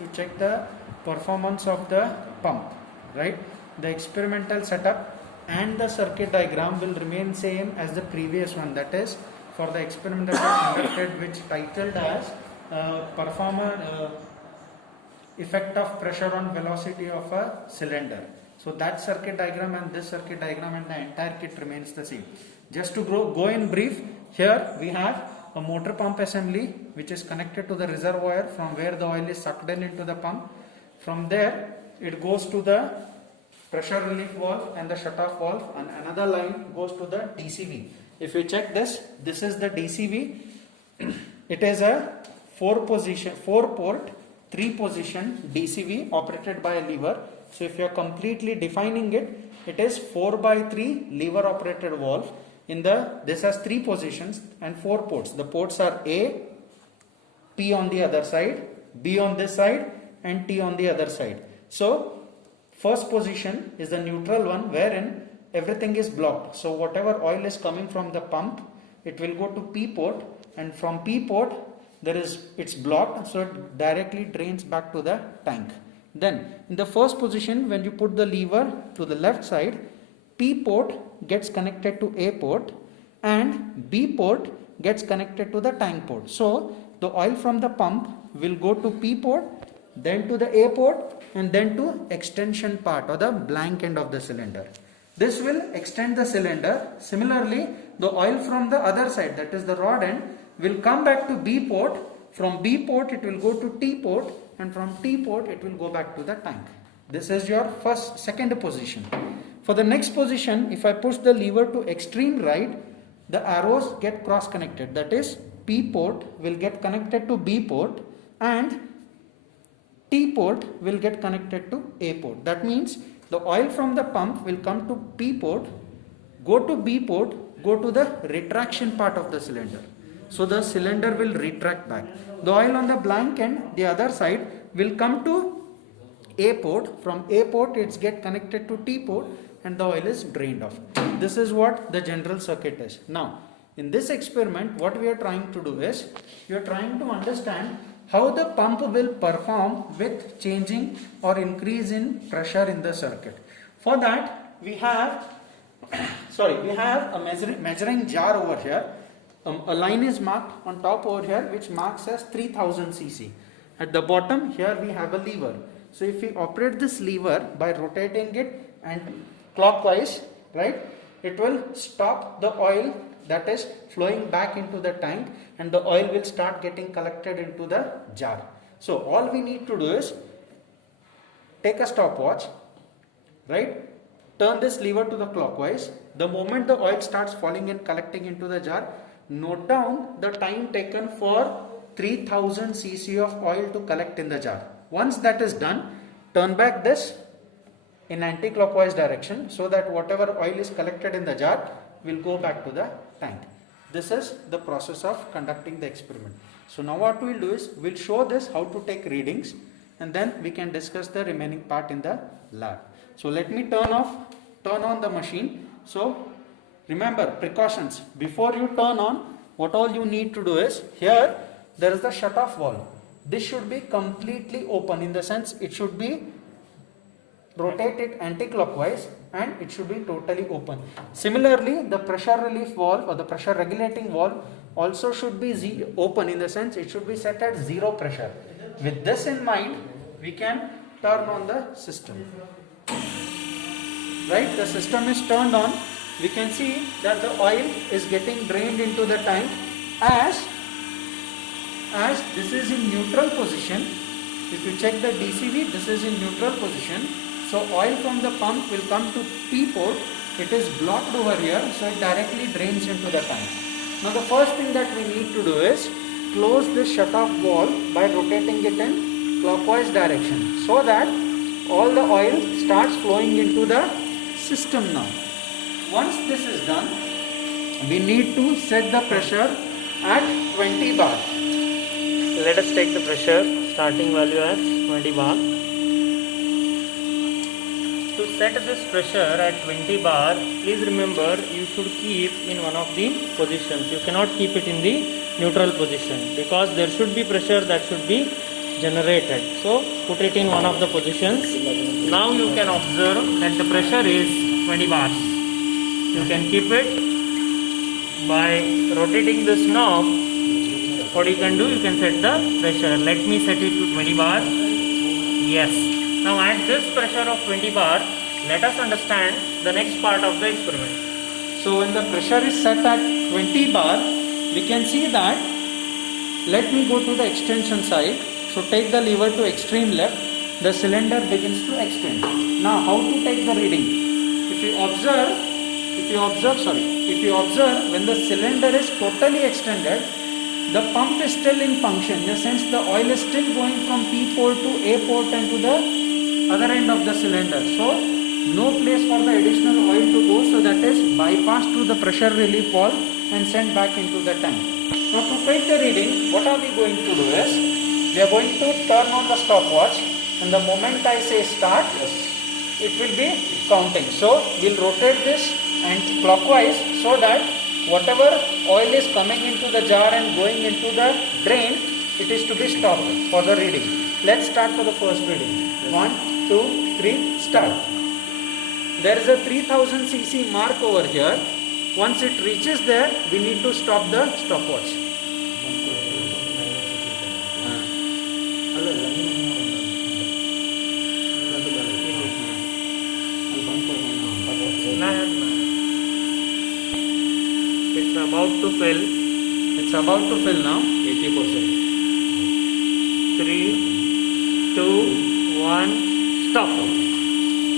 to check the performance of the pump, right? The experimental setup and the circuit diagram will remain same as the previous one, that is for the experiment that I conducted, which titled as performer effect of pressure on velocity of a cylinder. So that circuit diagram and this circuit diagram and the entire kit remains the same. Just to go in brief, here we have a motor pump assembly which is connected to the reservoir from where the oil is sucked in into the pump. From there it goes to the pressure relief valve and the shut-off valve, and another line goes to the DCV. If you check this, this is the DCV. It is a 4-port, 3-position DCV operated by a lever. So if you are completely defining it, it is 4x3 lever operated valve. This has 3 positions and 4 ports. The ports are A, P on the other side, B on this side, and T on the other side. So first position is the neutral one, wherein everything is blocked. So whatever oil is coming from the pump, it will go to P port, and from P port it's blocked, so it directly drains back to the tank. Then in the first position, when you put the lever to the left side, P port gets connected to A port and B port gets connected to the tank port. So the oil from the pump will go to P port, then to the A port, and then to extension part or the blank end of the cylinder. This will extend the cylinder. Similarly, the oil from the other side, that is the rod end, will come back to B port. From B port it will go to T port, and from T port it will go back to the tank. This is your second position. For the next position, if I push the lever to extreme right, the arrows get cross connected. That is, P port will get connected to B port and T port will get connected to A port. That means the oil from the pump will come to P port, go to B port, go to the retraction part of the cylinder. So the cylinder will retract back. The oil on the blank end, the other side, will come to A port. From A port it's get connected to T port and the oil is drained off. This is what the general circuit is. Now in this experiment, what we are trying to do is, we are trying to understand how the pump will perform with changing or increase in pressure in the circuit. For that we have a measuring jar over here. A line is marked on top over here which marks as 3000 cc. At the bottom here we have a lever. So if we operate this lever by rotating it and clockwise, right, it will stop the oil that is flowing back into the tank, and the oil will start getting collected into the jar. So all we need to do is take a stopwatch, right, turn this lever to the clockwise. The moment the oil starts falling and collecting into the jar, note down the time taken for 3000 cc of oil to collect in the jar. Once that is done, turn back this in anti-clockwise direction so that whatever oil is collected in the jar will go back to the tank. This is the process of conducting the experiment. So now what we will do is, we will show this how to take readings, and then we can discuss the remaining part in the lab. So let me turn on the machine. So remember, precautions. Before you turn on, what all you need to do is, here there is the shut-off valve. This should be completely open, in the sense it should be rotated anti-clockwise and it should be totally open. Similarly, the pressure relief valve or the pressure regulating valve also should be open, in the sense it should be set at 0 pressure. With this in mind, we can turn on the system. Right, the system is turned on. We can see that the oil is getting drained into the tank as this is in neutral position. If you check the DCV, this is in neutral position. So oil from the pump will come to P port. It is blocked over here, so it directly drains into the tank. Now the first thing that we need to do is close this shut-off valve by rotating it in clockwise direction, so that all the oil starts flowing into the system now. Once this is done, we need to set the pressure at 20 bar. Let us take the pressure starting value as 20 bar. To set this pressure at 20 bar, please remember you should keep in one of the positions. You cannot keep it in the neutral position, because there should be pressure that should be generated. So put it in one of the positions. Now you can observe that the pressure is 20 bars. You can keep it by rotating this knob. What you can do, you can set the pressure. Let me set it to 20 bar. Yes. Now at this pressure of 20 bar, let us understand the next part of the experiment. So when the pressure is set at 20 bar, we can see that, let me go to the extension side. So take the lever to extreme left, the cylinder begins to extend. Now how to take the reading? If you observe when the cylinder is totally extended, the pump is still in function. In the sense the oil is still going from P port to A port and to the other end of the cylinder. So no place for the additional oil to go, so that is bypassed through the pressure relief valve and sent back into the tank. Now to take the reading, what are we going to do is, we are going to turn on the stopwatch, and the moment I say start, it will be counting. So we'll rotate this and clockwise, so that whatever oil is coming into the jar and going into the drain, it is to be stopped for the reading. Let's start for the first reading. 1, 2, 3, start. There is a 3000 cc mark over here. Once it reaches there, we need to stop the stopwatch. It's about to fill. It's about to fill now. 80%. 3, 2, 1, stop.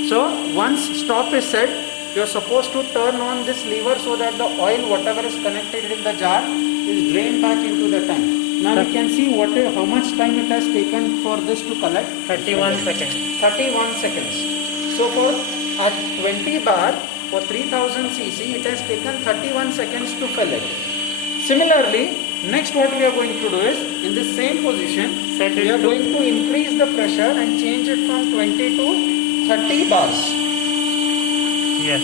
So once stop is set, you are supposed to turn on this lever so that the oil, whatever is connected in the jar, is drained back into the tank. Now we can see how much time it has taken for this to collect. 31 seconds. 31 seconds. So for at 20 bar for 3000 cc, it has taken 31 seconds to fill it. Similarly, next what we are going to do is, in the same position, we are going to increase the pressure and change it from 20 to 30 bars. Yes.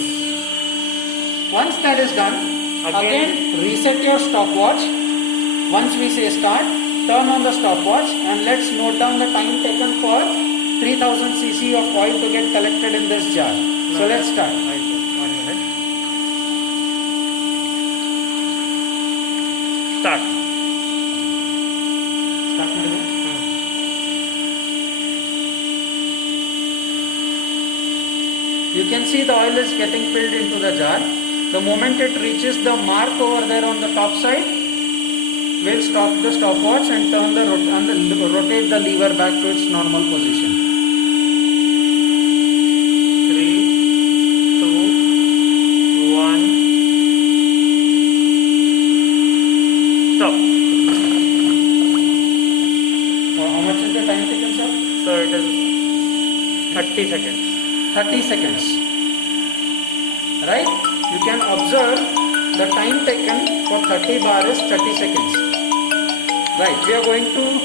Once that is done, again reset your stopwatch. Once we say start, turn on the stopwatch and let's note down the time taken for 3000 cc of oil to get collected in this jar. So let's start. 1 minute. Start. Start now. You can see the oil is getting filled into the jar. The moment it reaches the mark over there on the top side, we'll stop the stopwatch and turn rotate the lever back to its normal position. 3, 2, 1, stop. How much is the time taken, sir? So it is 30 seconds. 30 seconds. Right? You can observe the time taken for 30 bar is 30 seconds. Right. We are going to